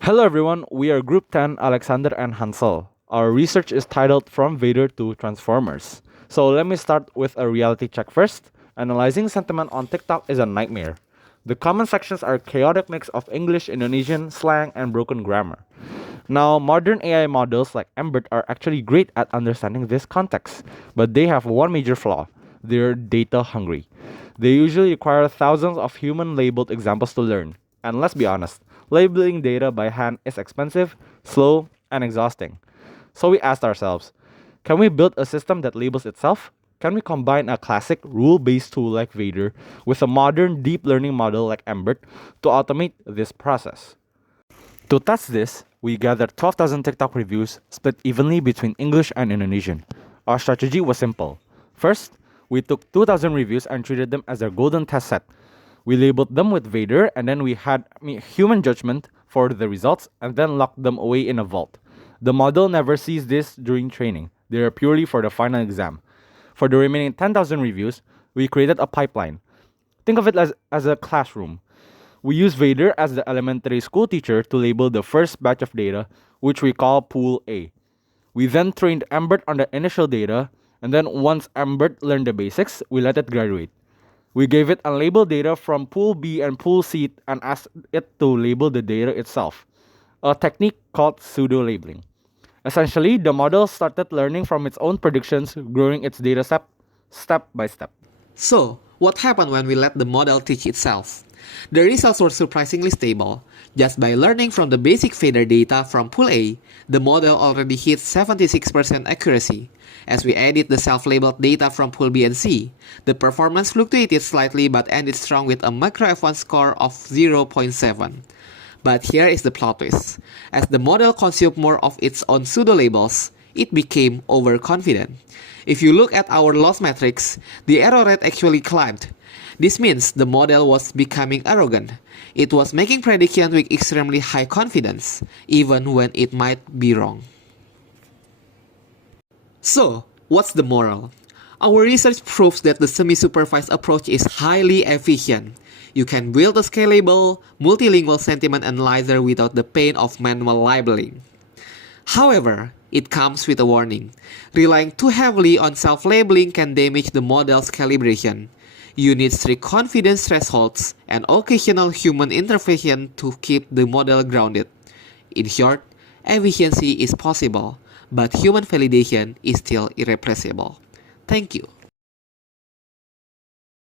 Hello everyone, we are Group 10, Alexander and Hansel. Our research is titled From VADER to Transformers. So let me start with a reality check first. Analyzing sentiment on TikTok is a nightmare. The comment sections are a chaotic mix of English, Indonesian, slang, and broken grammar. Now, modern AI models like Embert are actually great at understanding this context, but they have one major flaw. They're data hungry. They usually require thousands of human labeled examples to learn. And let's be honest, labeling data by hand is expensive, slow, and exhausting. So we asked ourselves, can we build a system that labels itself? Can we combine a classic rule-based tool like VADER with a modern deep learning model like Embert to automate this process? To test this, we gathered 12,000 TikTok reviews split evenly between English and Indonesian. Our strategy was simple. First, we took 2,000 reviews and treated them as our golden test set. We labeled them with VADER and then we had human judgment for the results and then locked them away in a vault. The model never sees this during training. They are purely for the final exam. For the remaining 10,000 reviews, we created a pipeline. Think of it as a classroom. We use VADER as the elementary school teacher to label the first batch of data, which we call Pool A. We then trained Embert on the initial data, and then once Embert learned the basics, we let it graduate. We gave it unlabeled data from Pool B and Pool C and asked it to label the data itself, a technique called pseudo-labeling. Essentially, the model started learning from its own predictions, growing its data step by step. So, what happened when we let the model teach itself? The results were surprisingly stable. Just by learning from the basic VADER data from Pool A, the model already hit 76% accuracy. As we added the self-labeled data from Pool B and C, the performance fluctuated slightly but ended strong with a macro F1 score of 0.7. But here is the plot twist. As the model consumed more of its own pseudo-labels, it became overconfident. If you look at our loss metrics, the error rate actually climbed. This means the model was becoming arrogant. It was making predictions with extremely high confidence, even when it might be wrong. So, what's the moral? Our research proves that the semi-supervised approach is highly efficient. You can build a scalable, multilingual sentiment analyzer without the pain of manual labeling. However, it comes with a warning. Relying too heavily on self-labeling can damage the model's calibration. You need strict confidence thresholds and occasional human intervention to keep the model grounded. In short, efficiency is possible, but human validation is still irreplaceable. Thank you.